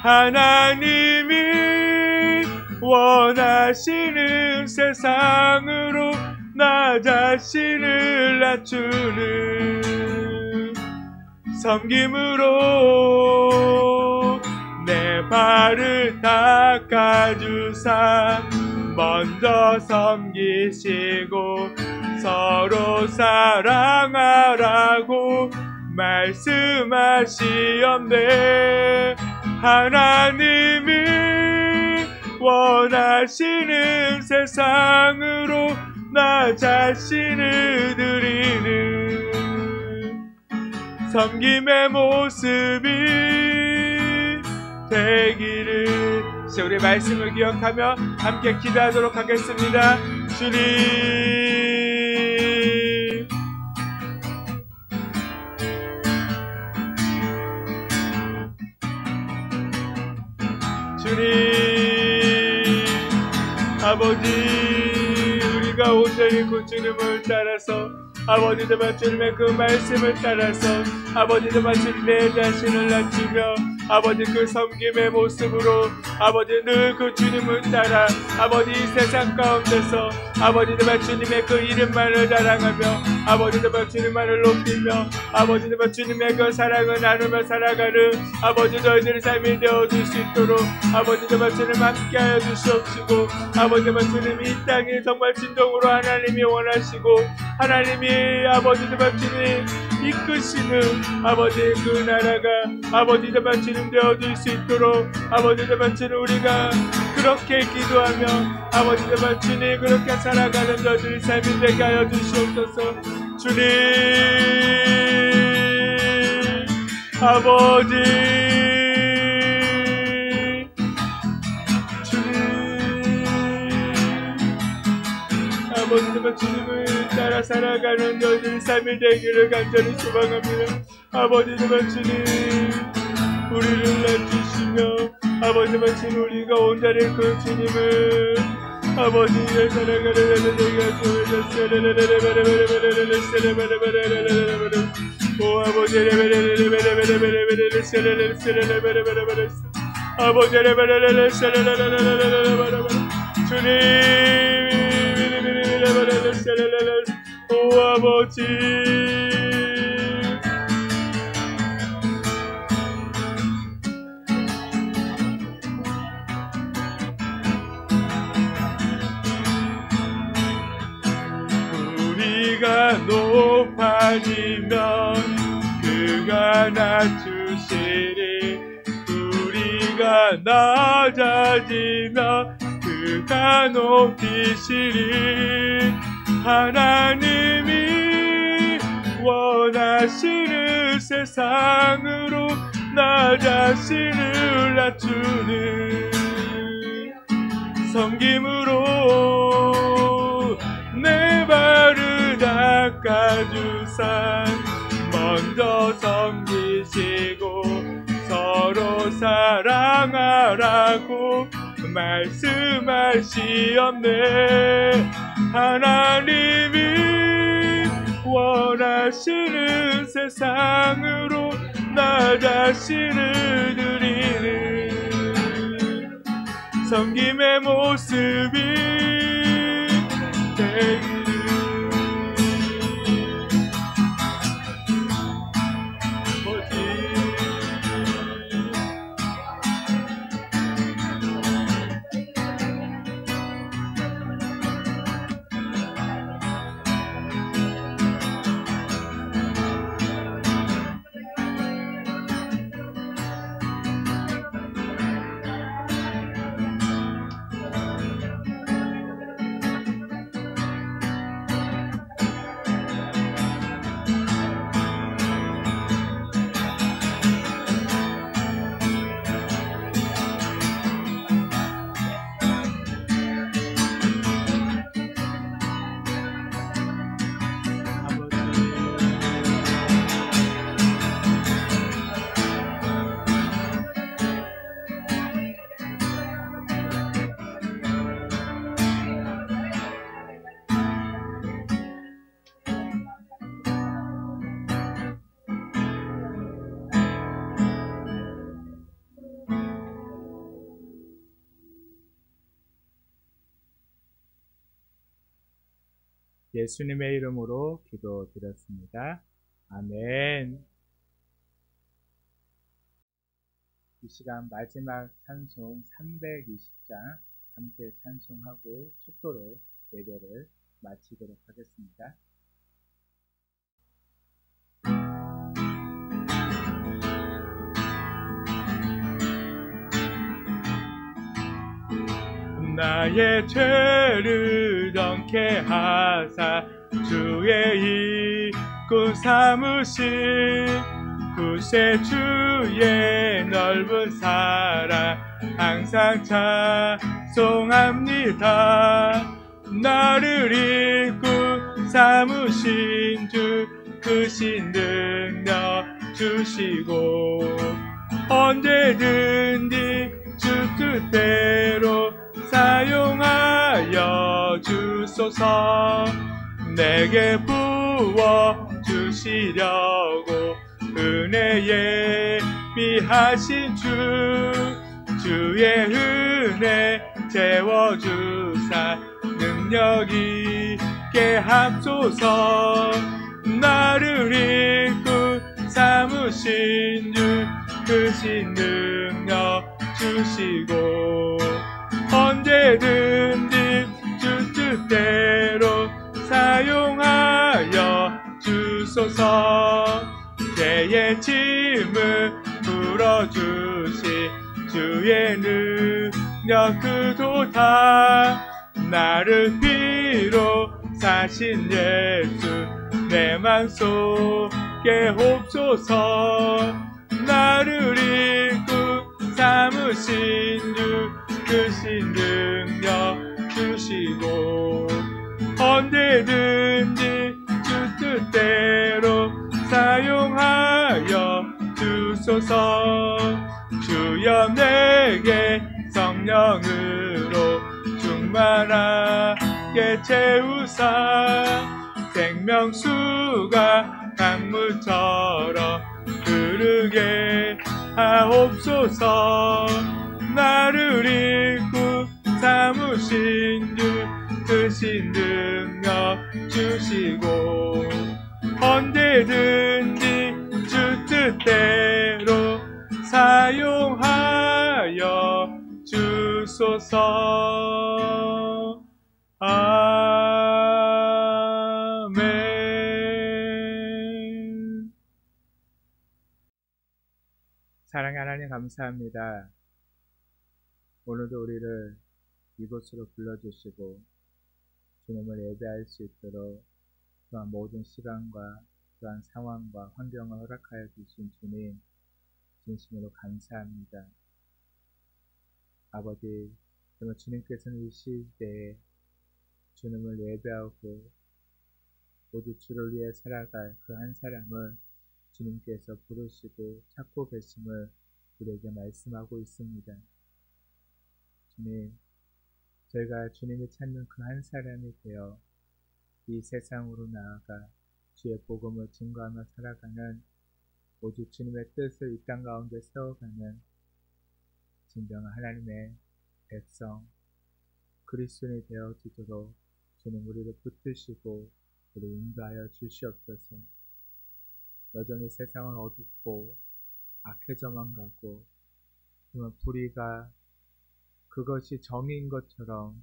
하나님이 원하시는 세상으로 나 자신을 낮추는 섬김으로 내 발을 닦아주사 먼저 섬기시고 서로 사랑하라고 말씀하시었네. 하나님이 원하시는 세상으로 나 자신을 드리는 섬김의 모습이 되기를. 이제 우리 말씀을 기억하며 함께 기도하도록 하겠습니다. 주님 아버지 우리가 온전히 그 주님을 따라서 아버지 정말 주님의 그 말씀을 따라서 아버지 정말 주님 내 자신을 낮추며 아버지 그 섬김의 모습으로 아버지 늘 그 주님을 따라 아버지 이 세상 가운데서 아버지 정말 주님의 그 이름만을 자랑하며 아버지 정말 주님만을 높이며 아버지 정말 주님의 그 사랑을 나누며 살아가는 아버지 너희들의 삶이 되어줄 수 있도록 아버지 정말 주님 함께하여 주시옵시고 아버지 정말 주님이 이 땅에 정말 진정으로 하나님이 원하시고 하나님이 아버지 정말 주님 이끄시는 아버지 그 나라가 아버지 정말 주님 되어줄 수 있도록 아버지 정말 주님 우리가 그렇게 기도하며 아버지 정말 주님 그렇게 살아가는 저들의 삶이 되게 하여 주시옵소서. 주님 아버지 주님 아버지 살아가는 여전히 삶이 되기를 간절히 소망합니다. 아버지 정말 주님, 우리를 낳주시며 아버지 말씀 우리가 온전히 그 주님을 아버지를 살아가는 여전히가 오 아버지 주님 오 아버지 우리가 높아지면 그가 낮추시리 우리가 낮아지면 그가 높이시리 하나님이 원하시는 세상으로 나 자신을 낮추는 섬김으로 내 발을 닦아주사 먼저 섬기시고 서로 사랑하라고 말씀하시었네 하나님이 원하시는 세상으로 나 자신을 드리는 섬김의 모습이 되기를 예수님의 이름으로 기도드렸습니다. 아멘. 이 시간 마지막 찬송 320장 함께 찬송하고 축도로 예배를 마치도록 하겠습니다. 나의 죄를 정케 하사 주의 일꾼 삼으신 구세 주의 넓은 사랑 항상 찬송합니다. 나를 일꾼 삼으신 주 크신 능력 주시고 언제든지 주 뜻대로 사용하여 주소서. 내게 부어 주시려고 은혜 예비하신 주의 은혜 채워주사 능력 있게 합소서. 나를 일꾼 삼으신 주 크신 능력 주시고 언제든지 주 뜻대로 사용하여 주소서. 죄의 짐을 풀어주시 주의 능력 그도다. 나를 피로 사신 예수 내 맘속에 옵소서. 나를 일꾼 삼으신 주 크신 능력 주시고 언제든지 뜻대로 사용하여 주소서. 주여 내게 성령으로 충만하게 채우사 생명수가 강물처럼 흐르게 하옵소서. 나를 이끌고 삼으신 주 크신 능력 주시고 언제든지 주 뜻대로 사용하여 주소서. 아멘. 사랑하는 하나님 감사합니다. 오늘도 우리를 이곳으로 불러주시고 주님을 예배할 수 있도록 또한 모든 시간과 또한 상황과 환경을 허락하여 주신 주님 진심으로 감사합니다. 아버지, 정말 주님께서는 이 시대에 주님을 예배하고 모두 주를 위해 살아갈 그 한 사람을 주님께서 부르시고 찾고 계심을 우리에게 말씀하고 있습니다. 주님, 저희가 주님이 찾는 그 한 사람이 되어 이 세상으로 나아가 주의 복음을 증거하며 살아가는 오직 주님의 뜻을 이 땅 가운데 세워가는 진정한 하나님의 백성 그리스도인이 되어지도록 주님 우리를 붙드시고 우리를 인도하여 주시옵소서. 여전히 세상은 어둡고 악해져만 가고 정말 불의가 그것이 정의인 것처럼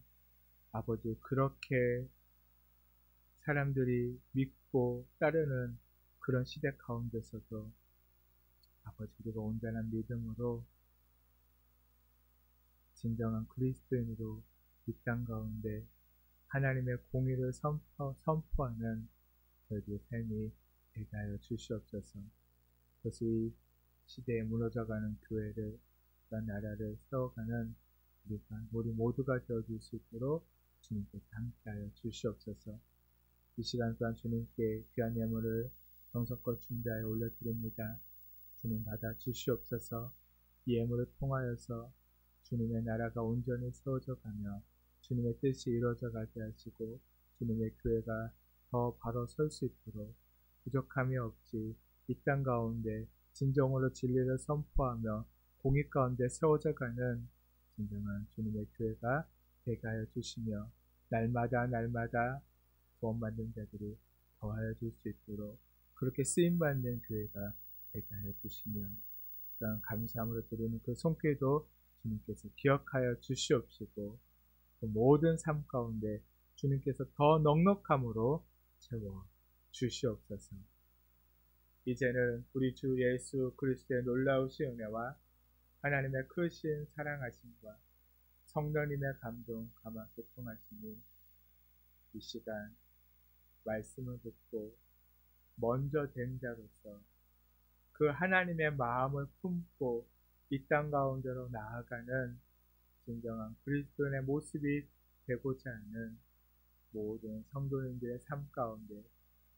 아버지 그렇게 사람들이 믿고 따르는 그런 시대 가운데서도 아버지 우리가 온전한 믿음으로 진정한 그리스도인으로 이 땅 가운데 하나님의 공의를 선포하는 저희들의 삶이 되게 하여 주시옵소서. 그래서 이 시대에 무너져가는 교회를 또한 나라를 세워가는 우리 모두가 되어줄 수 있도록 주님께서 함께하여 주시옵소서. 이 시간 또한 주님께 귀한 예물을 정성껏 준비하여 올려드립니다. 주님 받아 주시옵소서. 이 예물을 통하여서 주님의 나라가 온전히 세워져 가며 주님의 뜻이 이루어져 가게 하시고 주님의 교회가 더 바로 설 수 있도록 부족함이 없이 이 땅 가운데 진정으로 진리를 선포하며 공의 가운데 세워져 가는 진정한 주님의 교회가 되게 하여 주시며 날마다 구원받는 자들이 더하여 줄 수 있도록 그렇게 쓰임받는 교회가 되게 하여 주시며 또한 감사함으로 드리는 그 손길도 주님께서 기억하여 주시옵시고 그 모든 삶 가운데 주님께서 더 넉넉함으로 채워 주시옵소서. 이제는 우리 주 예수 그리스도의 놀라우신 은혜와 하나님의 크신 사랑하심과 성령님의 감동 감화 교통하심이 이 시간 말씀을 듣고 먼저 된 자로서 그 하나님의 마음을 품고 이 땅 가운데로 나아가는 진정한 그리스도인의 모습이 되고자 하는 모든 성도님들의 삶 가운데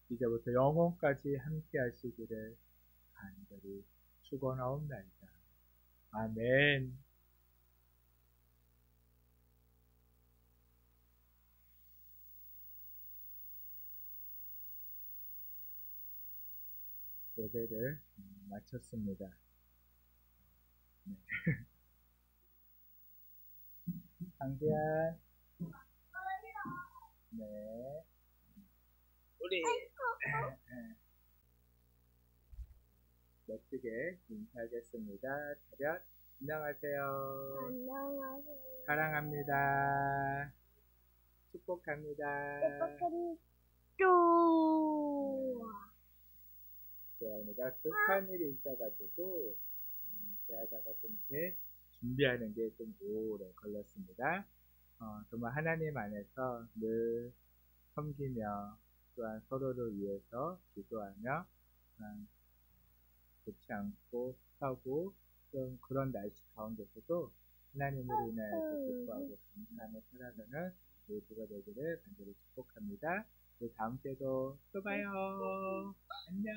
이제부터 영원까지 함께 하시기를 간절히 축원하옵나이다. 아멘. 예배를 마쳤습니다. 네. 강재한 네. 우리 멋지게 인사하겠습니다. 차렷. 안녕하세요. 안녕하세요. 사랑합니다. 축복합니다. 재한이가 급한 일이 있어가지고 재하다가 좀 이렇게 준비하는 게 좀 오래 걸렸습니다. 정말 하나님 안에서 늘 섬기며 또한 서로를 위해서 기도하며 좋지 않고 습하고 좀 그런 날씨 가운데서도 하나님으로 인하여서 기뻐하고 감사하며 살아가는 모두가 되기를 간절히 축복합니다. 다음 주에도 또 봐요. 안녕.